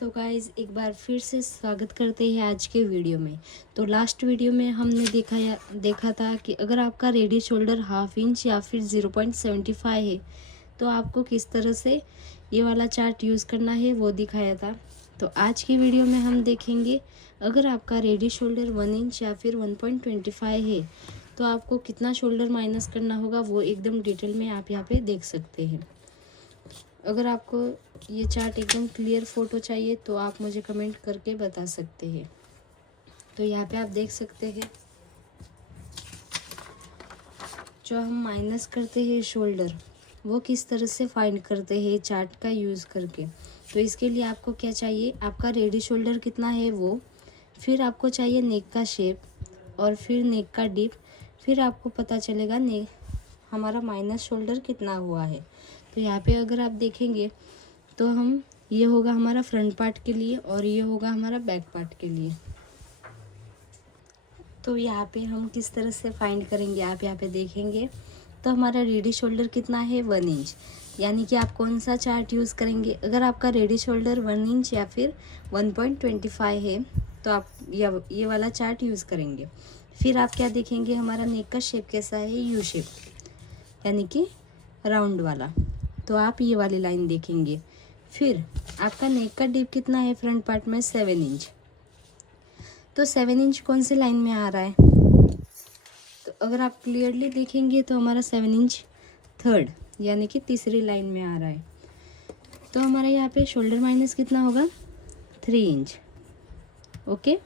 तो गाइज़ एक बार फिर से स्वागत करते हैं आज के वीडियो में। तो लास्ट वीडियो में हमने देखा था कि अगर आपका रेडी शोल्डर हाफ इंच या फिर 0.75 है तो आपको किस तरह से ये वाला चार्ट यूज़ करना है वो दिखाया था। तो आज की वीडियो में हम देखेंगे अगर आपका रेडी शोल्डर 1 इंच या फिर 1.25 है तो आपको कितना शोल्डर माइनस करना होगा वो एकदम डिटेल में आप यहाँ पे देख सकते हैं। अगर आपको ये चार्ट एकदम क्लियर फ़ोटो चाहिए तो आप मुझे कमेंट करके बता सकते हैं। तो यहाँ पे आप देख सकते हैं जो हम माइनस करते हैं शोल्डर वो किस तरह से फाइंड करते हैं चार्ट का यूज़ करके। तो इसके लिए आपको क्या चाहिए, आपका रेडी शोल्डर कितना है वो, फिर आपको चाहिए नेक का शेप और फिर नेक का डिप, फिर आपको पता चलेगा नेक हमारा माइनस शोल्डर कितना हुआ है। तो यहाँ पे अगर आप देखेंगे तो हम ये होगा हमारा फ्रंट पार्ट के लिए और ये होगा हमारा बैक पार्ट के लिए। तो यहाँ पे हम किस तरह से फाइंड करेंगे, आप यहाँ पे देखेंगे तो हमारा रेडी शोल्डर कितना है 1 इंच, यानी कि आप कौन सा चार्ट यूज़ करेंगे। अगर आपका रेडी शोल्डर 1 इंच या फिर 1.25 है तो आप ये वाला चार्ट यूज़ करेंगे। फिर आप क्या देखेंगे, हमारा नेक का शेप कैसा है, यू शेप यानी कि राउंड वाला, तो आप ये वाली लाइन देखेंगे। फिर आपका नेक का डिप कितना है फ्रंट पार्ट में, 7 इंच, तो 7 इंच कौन से लाइन में आ रहा है, तो अगर आप क्लियरली देखेंगे तो हमारा 7 इंच थर्ड यानी कि तीसरी लाइन में आ रहा है। तो हमारा यहाँ पे शोल्डर माइनस कितना होगा, 3 इंच। ओके,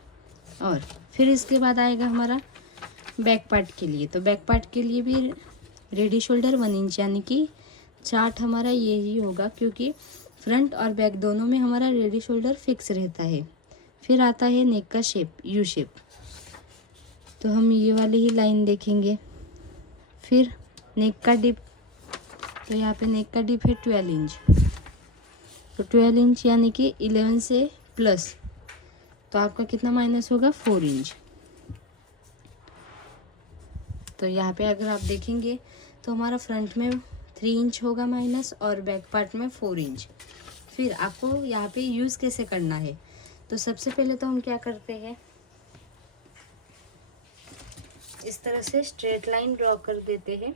और फिर इसके बाद आएगा हमारा बैक पार्ट के लिए। तो बैक पार्ट के लिए भी रेडी शोल्डर 1 इंच यानी कि चार्ट हमारा यही होगा, क्योंकि फ्रंट और बैक दोनों में हमारा रेडी शोल्डर फिक्स रहता है। फिर आता है नेक का शेप, यू शेप, तो हम ये वाली ही लाइन देखेंगे। फिर नेक का डिप, तो यहाँ पे नेक का डिप है 12 इंच, तो 12 इंच यानी कि 11 से प्लस, तो आपका कितना माइनस होगा, 4 इंच। तो यहाँ पे अगर आप देखेंगे तो हमारा फ्रंट में 3 इंच होगा माइनस और बैक पार्ट में 4 इंच। फिर आपको यहाँ पे यूज़ कैसे करना है, तो सबसे पहले तो हम क्या करते हैं, इस तरह से स्ट्रेट लाइन ड्रॉ कर देते हैं।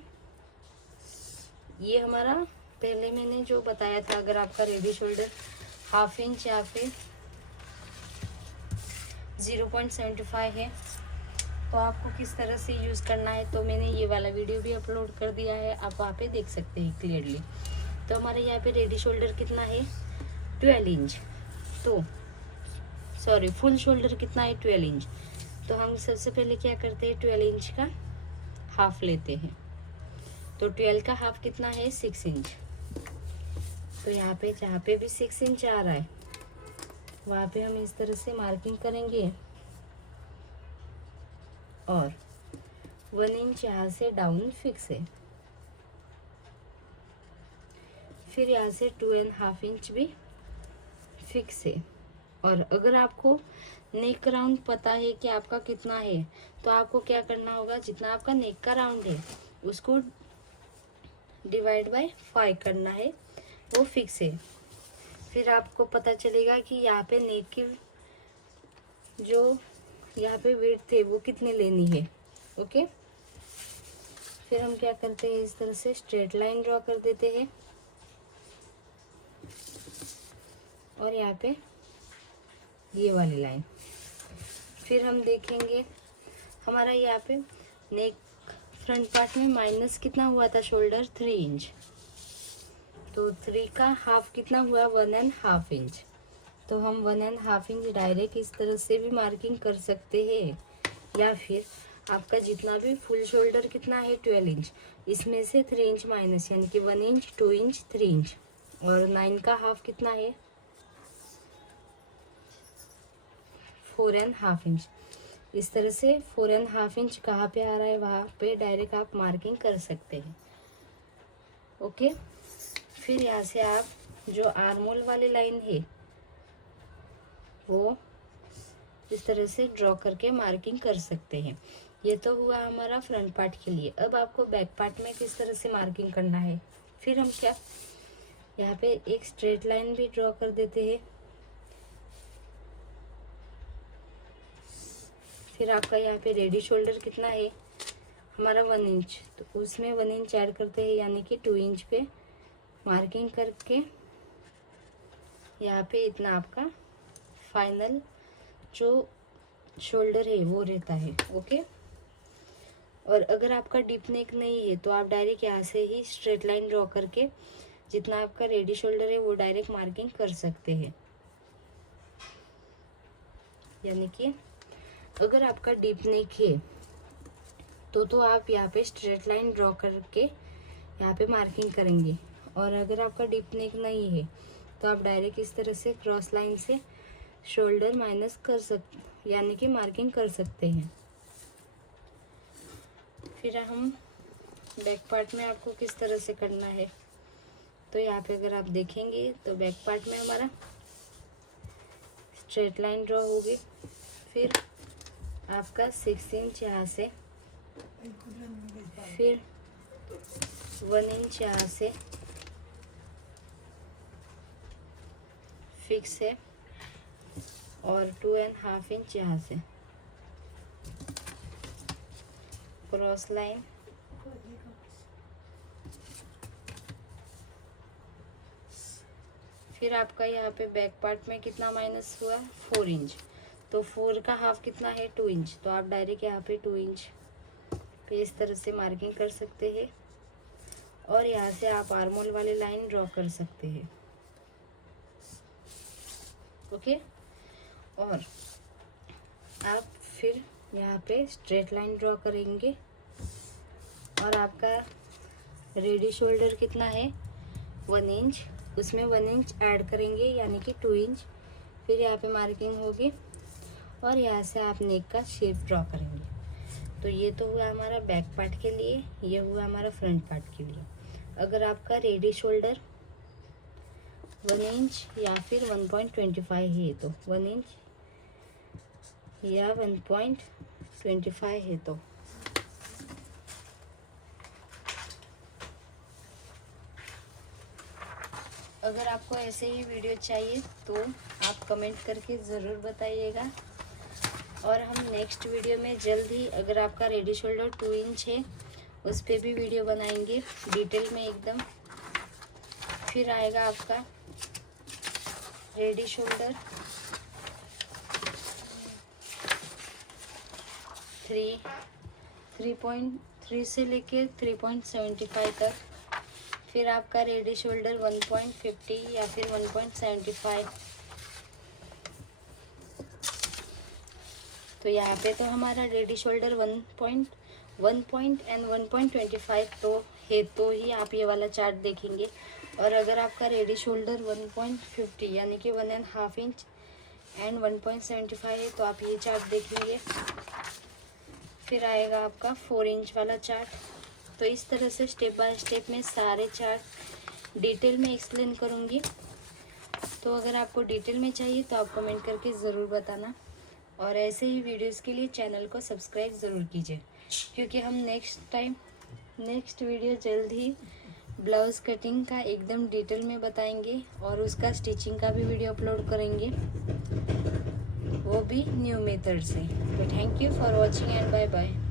ये हमारा पहले मैंने जो बताया था, अगर आपका रेडी शोल्डर हाफ इंच या फिर 0.75 है तो आपको किस तरह से यूज़ करना है, तो मैंने ये वाला वीडियो भी अपलोड कर दिया है, आप वहाँ पे देख सकते हैं क्लियरली। तो हमारे यहाँ पे रेडी शोल्डर कितना है, 12 इंच, तो सॉरी फुल शोल्डर कितना है, 12 इंच। तो हम सबसे पहले क्या करते हैं, 12 इंच का हाफ लेते हैं। तो 12 का हाफ कितना है, 6 इंच। तो यहाँ पे जहाँ पे भी 6 इंच आ रहा है वहाँ पे हम इस तरह से मार्किंग करेंगे और 1 इंच यहाँ से डाउन फिक्स है। फिर यहाँ से 2.5 इंच भी फिक्स है। और अगर आपको नेक राउंड पता है कि आपका कितना है तो आपको क्या करना होगा, जितना आपका नेक का राउंड है उसको डिवाइड बाय 5 करना है, वो फिक्स है। फिर आपको पता चलेगा कि यहाँ पे नेक की जो यहाँ पे विड्थ है वो कितनी लेनी है। ओके, फिर हम क्या करते हैं, इस तरह से स्ट्रेट लाइन ड्रॉ कर देते हैं और यहाँ पे ये वाली लाइन। फिर हम देखेंगे हमारा यहाँ पे नेक फ्रंट पार्ट में माइनस कितना हुआ था शोल्डर, 3 इंच, तो 3 का हाफ कितना हुआ, 1.5 इंच। तो हम 1.5 इंच डायरेक्ट इस तरह से भी मार्किंग कर सकते हैं, या फिर आपका जितना भी फुल शोल्डर कितना है 12 इंच, इसमें से 3 इंच माइनस यानी कि 1 इंच, 2 इंच, 3 इंच, और 9 का हाफ कितना है, 4.5 इंच। इस तरह से 4.5 इंच कहाँ पे आ रहा है वहाँ पे डायरेक्ट आप मार्किंग कर सकते हैं। ओके, फिर यहाँ से आप जो आर्मोल वाली लाइन है वो इस तरह से ड्रॉ करके मार्किंग कर सकते हैं। ये तो हुआ हमारा फ्रंट पार्ट के लिए। अब आपको बैक पार्ट में किस तरह से मार्किंग करना है, फिर हम क्या यहाँ पे एक स्ट्रेट लाइन भी ड्रॉ कर देते हैं फिर आपका यहाँ पे रेडी शोल्डर कितना है हमारा 1 इंच, तो उसमें 1 इंच ऐड करते हैं, यानी कि 2 इंच पे मार्किंग करके यहाँ पे इतना आपका फाइनल जो शोल्डर है वो रहता है। ओके। और अगर आपका डीप नेक नहीं है तो आप डायरेक्ट यहाँ से ही स्ट्रेट लाइन ड्रॉ करके जितना आपका रेडी शोल्डर है वो डायरेक्ट मार्किंग कर सकते हैं। यानी कि अगर आपका डीप नेक है तो आप यहाँ पे स्ट्रेट लाइन ड्रॉ करके यहाँ पे मार्किंग करेंगे, और अगर आपका डीप नेक नहीं है तो आप डायरेक्ट इस तरह से क्रॉस लाइन से शोल्डर माइनस कर सकते, यानी कि मार्किंग कर सकते हैं। फिर हम बैक पार्ट में आपको किस तरह से करना है, तो यहाँ पे अगर आप देखेंगे तो बैक पार्ट में हमारा स्ट्रेट लाइन ड्रॉ होगी, फिर आपका 6 इंच यहाँ से, फिर 1 इंच यहाँ से फिक्स है, और 2.5 इंच यहाँ से क्रॉस लाइन, फिर आपका यहाँ पे बैक पार्ट में कितना माइनस हुआ 4 इंच, तो 4 का हाफ कितना है 2 इंच, तो आप डायरेक्ट यहाँ पे 2 इंच पे इस तरह से मार्किंग कर सकते हैं, और यहाँ से आप आर्मोल वाली लाइन ड्रॉ कर सकते हैं। ओके। और आप फिर यहाँ पे स्ट्रेट लाइन ड्रॉ करेंगे, और आपका रेडी शोल्डर कितना है 1 इंच, उसमें 1 इंच ऐड करेंगे यानी कि 2 इंच, फिर यहाँ पे मार्किंग होगी, और यहाँ से आप नेक का शेप ड्रॉ करेंगे। तो ये तो हुआ हमारा बैक पार्ट के लिए, ये हुआ हमारा फ्रंट पार्ट के लिए। अगर आपका रेडी शोल्डर 1 इंच या फिर 1.25 है तो 1 इंच या 1.25 है तो अगर आपको ऐसे ही वीडियो चाहिए तो आप कमेंट करके ज़रूर बताइएगा, और हम नेक्स्ट वीडियो में जल्द ही, अगर आपका रेडी शोल्डर 2 इंच है उस पर भी वीडियो बनाएंगे डिटेल में एकदम। फिर आएगा आपका रेडी शोल्डर 3.3 से लेके 3.75 तक, फिर आपका रेडी शोल्डर 1.50 या फिर 1.75। तो यहाँ पे तो हमारा रेडी शोल्डर 1.25 तो है, तो ही आप ये वाला चार्ट देखेंगे। और अगर आपका रेडी शोल्डर 1.50 यानी कि 1.5 इंच एंड 1.75 है तो आप ये चार्ट देखेंगे। फिर आएगा आपका 4 इंच वाला चार्ट। तो इस तरह से स्टेप बाय स्टेप में सारे चार्ट डिटेल में एक्सप्लेन करूँगी। तो अगर आपको डिटेल में चाहिए तो आप कमेंट करके ज़रूर बताना, और ऐसे ही वीडियोस के लिए चैनल को सब्सक्राइब ज़रूर कीजिए, क्योंकि हम नेक्स्ट वीडियो जल्द ही ब्लाउज़ कटिंग का एकदम डिटेल में बताएंगे, और उसका स्टिचिंग का भी वीडियो अपलोड करेंगे, वो भी न्यू मेथड से। तो thank you for watching and bye bye.